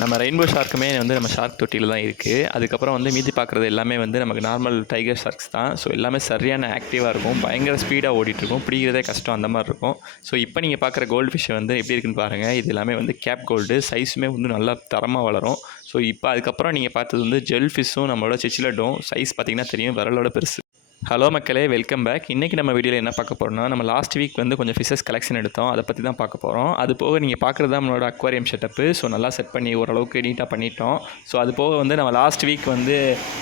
நம்ம ரெயின்போ ஷார்க்குமே வந்து நம்ம ஷார்க் தொட்டியில் தான் இருக்குது. அதுக்கப்புறம் வந்து மீதி பார்க்குறது எல்லாமே வந்து நமக்கு நார்மல் டைகர் ஷார்க்ஸ் தான். ஸோ எல்லாமே சரியான ஆக்டிவாக இருக்கும், பயங்கர ஸ்பீடாக ஓடிட்டுருக்கும், பிடிக்கிறதே கஷ்டம் அந்த மாதிரி இருக்கும். ஸோ இப்போ நீங்கள் பார்க்குற கோல்டு ஃபிஷ் வந்து எப்படி இருக்குன்னு பாருங்கள். இது எல்லாமே வந்து கேப் கோல்டு, சைஸுமே வந்து நல்லா தரமாக வளரும். ஸோ இப்போ அதுக்கப்புறம் நீங்கள் பார்த்தது வந்து ஜெல் ஃபிஷ்ஷும் நம்மளோட சிச்சிலட்டும். சைஸ் பார்த்திங்கன்னா தெரியும், விரலோட பெருசு. ஹலோ மக்களே, வெல்கம் பேக். இன்றைக்கி நம்ம வீடியோவில் என்ன பார்க்க போகிறோம்னா, நம்ம லாஸ்ட் வீக் வந்து கொஞ்சம் ஃபிஷஸ் கலெக்ஷன் எடுத்தோம், அதை பற்றி தான் பார்க்க போகிறோம். அது போக நீங்கள் பார்க்குறது தான் நம்மளோட அக்வாரியம் செட்டப்பு. ஸோ நல்லா செட் பண்ணி ஓரளவுக்கு நீட்டாக பண்ணிட்டோம். ஸோ அது போக வந்து நம்ம லாஸ்ட் வீக் வந்து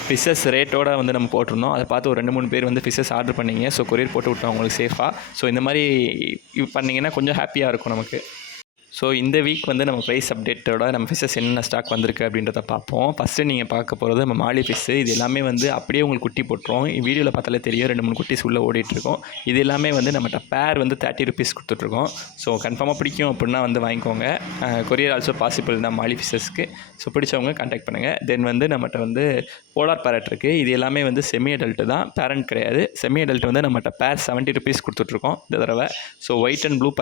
ஃபிஷஸ் ரேட்டோடு வந்து நம்ம போட்டிருந்தோம். அதை பார்த்து ஒரு 2-3 பேர் வந்து ஃபிஷஸ் ஆர்டர் பண்ணிங்க. ஸோ கொரியர் போட்டு விட்டோம் உங்களுக்கு சேஃபாக. ஸோ இந்த மாதிரி பண்ணிங்கன்னா கொஞ்சம் ஹாப்பியாக இருக்கும் நமக்கு. ஸோ இந்த வீக் வந்து நம்ம ப்ரைஸ் அப்டேட்டோட நம்ம ஃபிஷஸ் என்னென்ன ஸ்டாக் வந்திருக்கு அப்படின்றத பார்ப்போம். ஃபஸ்ட்டு நீங்கள் பார்க்க போகிறது நம்ம மாலி ஃபிஷ்ஷு. இது எல்லாமே வந்து அப்படியே உங்களுக்கு குட்டி போட்டுரும். வீடியோவில் பார்த்தாலே தெரியும், 2-3 குட்டிஸ் உள்ளே ஓடிட்டுருக்கோம். இது எல்லாமே வந்து நம்மகிட்ட பேர் வந்து 30 rupees கொடுத்துட்ருக்கோம். ஸோ கன்ஃபார்மாக பிடிக்கும் அப்படின்னா வந்து வாங்கிக்கோங்க. கொரியர் ஆல்சோ பாசிபிள் தான் மாலி ஃபிஷஸ்க்கு. ஸோ பிடிச்சவங்க கான்டாக்ட் பண்ணுங்கள். தென் வந்து நம்மகிட்ட வந்து போலார் பேரட் இருக்குது. இது எல்லாமே வந்து செமி அடல்ட்டு தான், பேரண்ட் கிடையாது. செமி அடல்ட் வந்து நம்மகிட்ட பேர் 70 rupees கொடுத்துட்ருக்கோம் இந்த தடவை. So white and blue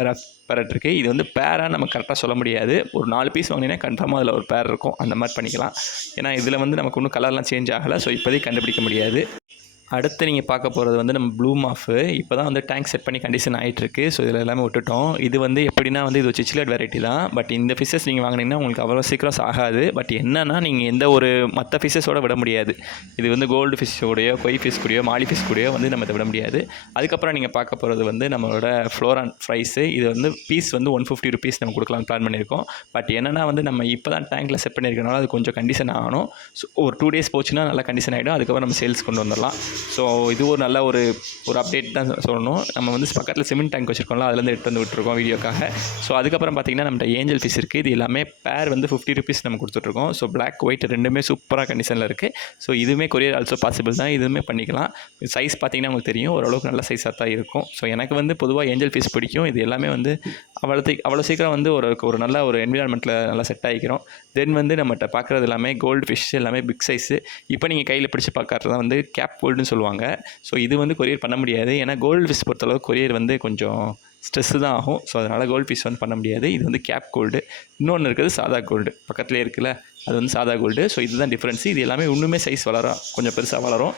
parrot இருக்குது. இது வந்து பேராக நம்ம கரெக்டாக சொல்ல முடியாது. ஒரு 4 பீஸ் வாங்கினீங்கன்னா கன்ஃபார்மாக அதில் ஒரு பேர் இருக்கும், அந்த மாதிரி பண்ணிக்கலாம். ஏன்னா இதில் வந்து நமக்கு இன்னும் கலர்லாம் சேஞ்ச் ஆகலை. ஸோ இப்போதைக்கு கண்டுபிடிக்க முடியாது. அடுத்து நீங்கள் பார்க்க போகிறது வந்து நம்ம ப்ளூ மாஃபு. இப்போ தான் வந்து டேங்க் செட் பண்ணி கண்டிஷன் ஆகிட்டுருக்கு. ஸோ இதில் எல்லாமே விட்டுட்டோம். இது வந்து எப்படின்னா வந்து இது சிச்சிலட் வெரைட்டி தான். பட் இந்த ஃபிஷஸ் நீங்கள் வாங்கினீங்கன்னா உங்களுக்கு அவ்வளோ சீக்கிரம் ஆகாது. பட் என்னென்னா நீங்கள் எந்த ஒரு மற்ற ஃபிஷஸோட விட முடியாது. இது வந்து கோல்டு ஃபிஷ்ஷோடையோ, கொய் ஃபிஷ் கூடயோ, மாலி ஃபிஷ் கூடயோ வந்து நம்ம இதை விட முடியாது. அதுக்கப்புறம் நீங்கள் பார்க்க போகிறது வந்து நம்மளோட ஃப்ளோரான் ஃப்ரைஸு. இது வந்து பீஸ் வந்து 150 rupees நம்ம கொடுக்கலாம்னு பிளான் பண்ணியிருக்கோம். பட் என்னென்னா வந்து நம்ம இப்போ தான் டேங்க்கில் செட் பண்ணியிருக்கனால அது கொஞ்சம் கண்டிஷன் ஆகணும். ஸோ ஒரு 2 days போச்சுன்னா நல்லா கண்டிஷன் ஆகிடும். அதுக்கப்புறம் நம்ம சேல்ஸ் கொண்டு வந்துடலாம். ஸோ இது ஒரு நல்ல ஒரு அப்டேட் தான் சொல்லணும். நம்ம வந்து பக்கத்தில் சிமெண்ட் டேங்க் வச்சுருக்கோம்ல, அதுலேருந்து எடுத்து வந்து விட்டுருக்கோம் வீடியோக்காக. ஸோ அதுக்கப்புறம் பார்த்திங்கன்னா நம்மகிட்ட ஏஞ்சல் ஃபிஷ் இருக்குது. இது எல்லாமே பேர் வந்து 50 rupees நம்ம கொடுத்துட்ருக்கோம். ஸோ பிளாக் ஒயிட் ரெண்டுமே சூப்பராக கண்டிஷனில் இருக்குது. ஸோ இதுவுமே கொரியர் ஆல்சோ பாசிபிள் தான், இதுவுமே பண்ணிக்கலாம். சைஸ் பார்த்திங்கன்னா உங்களுக்கு தெரியும், ஓரளவுக்கு நல்ல சைஸாக தான் இருக்கும். ஸோ எனக்கு வந்து பொதுவாக ஏஞ்சல் ஃபிஷ் பிடிக்கும். இது எல்லாமே வந்து அவ்வளோ சீக்கிரம் வந்து ஒரு நல்ல ஒரு என்விரான்மெண்ட்டில் நல்லா செட் ஆகிக்கிறோம். தென் வந்து நம்மகிட்ட பார்க்குறது எல்லாமே கோல்டு ஃபிஷ், எல்லாமே பிக் சைஸு. இப்போ நீங்கள் கையில் பிடிச்சி பார்க்குறது தான் வந்து கேப் கோல்டுன்னு சொல்லுவாங்க. ஸோ இது வந்து கொரியர் பண்ண முடியாது. ஏன்னா கோல்டு ஃபிஷ் பொறுத்தளவு கொரியர் வந்து கொஞ்சம் ஸ்ட்ரெஸ்ஸு தான் ஆகும். ஸோ அதனால் கோல்டு ஃபிஷ் வந்து பண்ண முடியாது. இது வந்து கேப் கோல்டு. இன்னொன்று இருக்குது சாதா கோல்டு, பக்கத்துலேயே இருக்குல்ல, அது வந்து சாதா கோல்டு. ஸோ இதுதான் டிஃப்ரென்ஸு. இது எல்லாமே இன்னுமே சைஸ் வளரும், கொஞ்சம் பெருசாக வளரும்.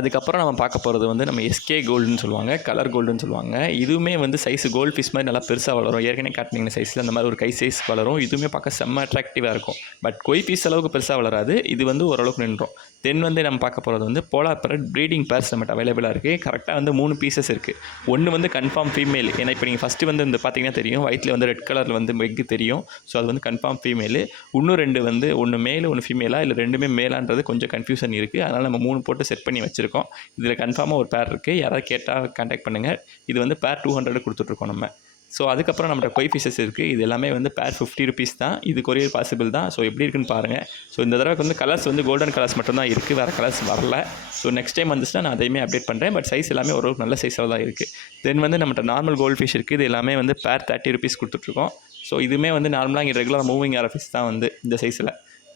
அதுக்கப்புறம் நம்ம பார்க்க போகிறது வந்து நம்ம எஸ்கே கோல்டுன்னு சொல்லுவாங்க, கலர் கோல்டுன்னு சொல்லுவாங்க. இதுவுமே வந்து சைஸ் கோல்டு ஃபிஷ் மாதிரி நல்லா பெருசாக வளரும். ஏற்கனவே காட்டினீங்க சைஸில் அந்த மாதிரி ஒரு கை சைஸ் வளரும். இதுவுமே பார்க்க செம்ம அட்ராக்டிவாக இருக்கும். பட் கொய் ஃபிஷ் அளவுக்கு பெருசாக வளராது. இது வந்து ஓரளவுக்கு நின்றோம். தென் வந்து நம்ம பார்க்க போகிறது வந்து போலார் பேரட் ப்ரீடிங் பேர்ஸ் நம்மகிட்ட அவைலபிளாக இருக்குது. கரெக்டாக வந்து 3 பீசஸ் இருக்குது. ஒன்று வந்து கன்ஃபார்ம் ஃபீமேல். ஏன்னா இப்போ நீங்கள் ஃபஸ்ட்டு வந்து இந்த பார்த்தீங்கன்னா தெரியும், ஒயிட்டில் வந்து ரெட் கலரில் வந்து எக்கு தெரியும். ஸோ அது வந்து கன்ஃபார்ம் ஃபீமேலு. இன்னும் 2 வந்து ஒன்று மேலு ஒன்று ஃபீமேலாக, இல்லை ரெண்டுமே மேலான்றது கொஞ்சம் கன்ஃபியூஷன் இருக்குது. அதனால் நம்ம 3 போட்டு செட் பண்ணி வச்சுருக்கோம். இதில் கன்ஃபார்மாக ஒரு பேர் இருக்குது. யாராவது கேட்டால் கான்டாக்ட் பண்ணுங்கள். இது வந்து பேர் 200 கொடுத்துட்ருக்கோம் நம்ம. ஸோ அதுக்கப்புறம் நம்மகிட்ட கொய் ஃபிஷஸ் இருக்குது. இது எல்லாமே வந்து பேர் 50 rupees தான். இது கொரியர் பாசிபிள் தான். ஸோ எப்படி இருக்குன்னு பாருங்கள். ஸோ இந்த தடவை வந்து கலர்ஸ் வந்து கோல்டன் கலர்ஸ் மட்டும்தான் இருக்குது, வேறு கலர்ஸ் வரல. ஸோ நெக்ஸ்ட் டைம் வந்துச்சுன்னா நான் அதையுமே அப்டேட் பண்ணுறேன். பட் சைஸ் எல்லாமே ஒரு நல்ல சைஸாக தான் இருக்குது. தென் வந்து நம்மகிட்ட நார்மல் கோல்டு ஃபிஷ் இருக்குது. இது எல்லாமே வந்து பேர் 30 rupees கொடுத்துட்ருக்கோம். ஸோ இதுவுமே வந்து நார்மலாக இங்கே ரெகுலராக மூவிங் ஆகிற ஃபிஷ் தான் வந்து இந்த சைஸில்.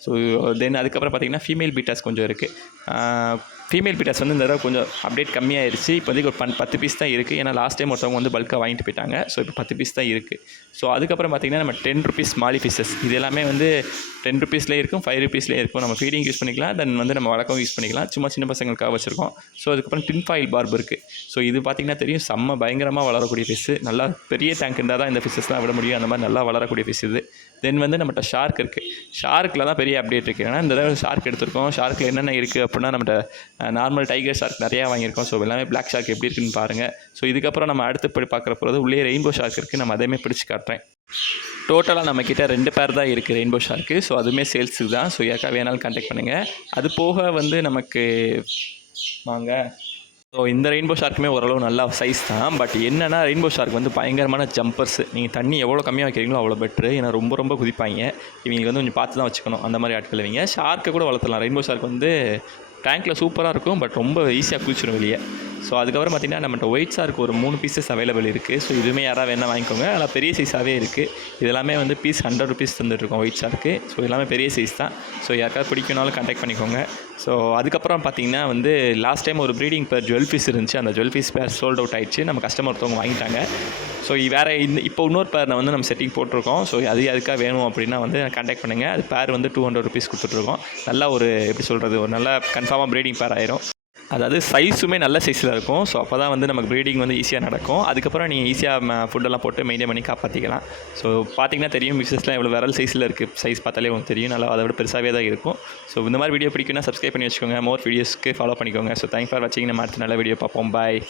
ஸோ தென் அதுக்கப்புறம் பார்த்திங்கன்னா ஃபீமேல் பீட்டாஸ் கொஞ்சம் இருக்குது. ஃபீமேல் பீட்டாஸ் வந்து இந்த தடவை கொஞ்சம் அப்டேட் கம்மியாகிடுச்சு. இப்போதைக்கு ஒரு 10 பீஸ் தான் இருக்குது. ஏன்னா லாஸ்ட் டைம் ஒருத்தவங்க வந்து பல்காக வாங்கிட்டு போயிட்டாங்க. ஸோ இப்போ 10 பீஸ் தான் இருக்குது. ஸோ அதுக்கப்புறம் பார்த்திங்கன்னா நம்ம 10 rupees மாலி ஃபிஷஸ். இது எல்லாமே வந்து 10 rupeesலேயே இருக்கும், 5 rupeesலேயே இருக்கும். நம்ம ஃபீடிங் யூஸ் பண்ணிக்கலாம், தென் வந்து நம்ம வழக்கம் யூஸ் பண்ணிக்கலாம். சும்மா சின்ன பசங்களுக்காக வச்சுருக்கோம். ஸோ அதுக்கப்புறம் டின் ஃபாயில் பார்ப் இருக்குது. ஸோ இது பார்த்திங்கன்னா தெரியும், செம்ம பயங்கரமாக வளரக்கூடிய ஃபிஷ்ஷு. நல்லா பெரிய டேங்க் இருந்தால் தான் இந்த ஃபிஷஸ்லாம் விட முடியும். அந்த மாதிரி நல்லா வளரக்கூடிய ஃபிஷ் இது. தென் வந்து நம்மகிட்ட ஷார்க் இருக்குது. ஷார்க்கில் தான் பெரிய அப்டேட் இருக்குது. ஏன்னா இந்த தடவை ஷார்க் எடுத்திருக்கோம். ஷார்க்கில் என்னென்ன இருக்குது அப்படின்னா நம்மகிட்ட நார்மல் டைகர் ஷார்க் நிறையா வாங்கியிருக்கோம். ஸோ எல்லாமே பிளாக் ஷார்க் எப்படி இருக்குன்னு பாருங்கள். ஸோ இதுக்கப்புறம் நம்ம அடுத்து பார்க்குற போகிறது உள்ளே ரெயின்போ ஷார்க் இருக்குது. நம்ம அதையுமே பிடிச்சி காட்டுறேன். டோட்டலாக நம்மக்கிட்ட 2 பேர் தான் இருக்குது ரெயின்போ ஷார்க்கு. ஸோ அதுவுமே சேல்ஸுக்கு தான். ஸோ யாருக்கா வேணாலும் கான்டாக்ட் பண்ணுங்கள். அது போக வந்து நமக்கு வாங்க. ஸோ இந்த ரெயின்போ ஷார்க்குமே ஓரளவு நல்லா சைஸ் தான். பட் என்னென்னா ரெயின்போ ஷார்க் வந்து பயங்கரமான ஜம்பர்ஸ். நீங்கள் தண்ணி எவ்வளோ கம்மியாக வைக்கிறீங்களோ அவ்வளோ பெட்ரு. ஏன்னா ரொம்ப குதிப்பாங்க. இவங்களுக்கு வந்து கொஞ்சம் பார்த்து தான் வச்சுக்கணும். அந்த மாதிரி ஆட்கள் இவங்க. ஷார்க்கை கூட வளர்த்துலாம். ரெயின்போ ஷார்க் வந்து டேங்க்கில் சூப்பராக இருக்கும். பட் ரொம்ப ஈஸியாக குதிச்சிடும் வெளியே. ஸோ அதுக்கப்புறம் பார்த்திங்கன்னா நம்மகிட்ட ஒயிட் ஷார்க் ஒரு 3 பீசஸ் அவைலபிள் இருக்குது. ஸோ இதுவுமே யாராவது வேணால் வாங்கிக்கோங்க. அதெல்லாம் பெரிய சைஸாகவே இருக்குது. இதெல்லாமே வந்து பீஸ் 100 rupees தந்துட்டுருக்கோம் ஒயிட் ஷார்க்கு. ஸோ எல்லாமே பெரிய சைஸ் தான். ஸோ யாருக்காவது பிடிக்கணும்னாலும் கான்டாக்ட் பண்ணிக்கோங்க. ஸோ அதுக்கப்புறம் பார்த்திங்கன்னா வந்து லாஸ்ட் டைம் ஒரு ப்ரீடிங் பேர் ஜுவல் ஃபிஷ் இருந்துச்சு. அந்த ஜுவல் ஃபிஷ் பேர் சோல்ட் அவுட் ஆகிடுச்சு. நம்ம கஸ்டமர் ஒருத்தவங்க வாங்கிட்டாங்க. ஸோ வேறு இப்போ இன்னொரு பேர் வந்து நம்ம செட்டிங் போட்டிருக்கோம். ஸோ அதுக்காக வேணும் அப்படின்னா வந்து கான்டாக்ட் பண்ணுங்கள். அது பேர் வந்து 200 ருபீஸ் கொடுத்துட்ருக்கோம். நல்லா ஒரு எப்படி சொல்கிறது, ஒரு நல்ல கன்ஃபார்மாக ப்ரீடிங் பேர் ஆயிரும். அதாவது சைஸுமே நல்ல சைஸில் இருக்கும். ஸோ அப்போ தான் வந்து நமக்கு ப்ரீடிங் வந்து ஈஸியாக நடக்கும். அதுக்கப்புறம் நீங்கள் ஈஸியாக ஃபுட்டெல்லாம் போட்டு மெயின்டைன் பண்ணி காப்பாற்றிக்கலாம். ஸோ பார்த்தீங்கன்னா தெரியும், மிக்சஸ்லாம் எவ்வளோ விரல் சைஸில் இருக்குது. சைஸ் பார்த்தாலே உங்களுக்கு தெரியும். நல்லா அதை விட பெருசாகவே தான் இருக்கும். ஸோ இந்த மாதிரி வீடியோ பிடிக்குன்னா சப்ஸ்கிரைப் பண்ணி வச்சுக்கோங்க. மோர் வீடியோஸ்க்கு ஃபாலோ பண்ணிக்கோங்க. ஸோ தேங்க்ஸ் ஃபார் வாட்சிங். நம்ம அடுத்த நல்ல வீடியோ பார்ப்போம். பாய்.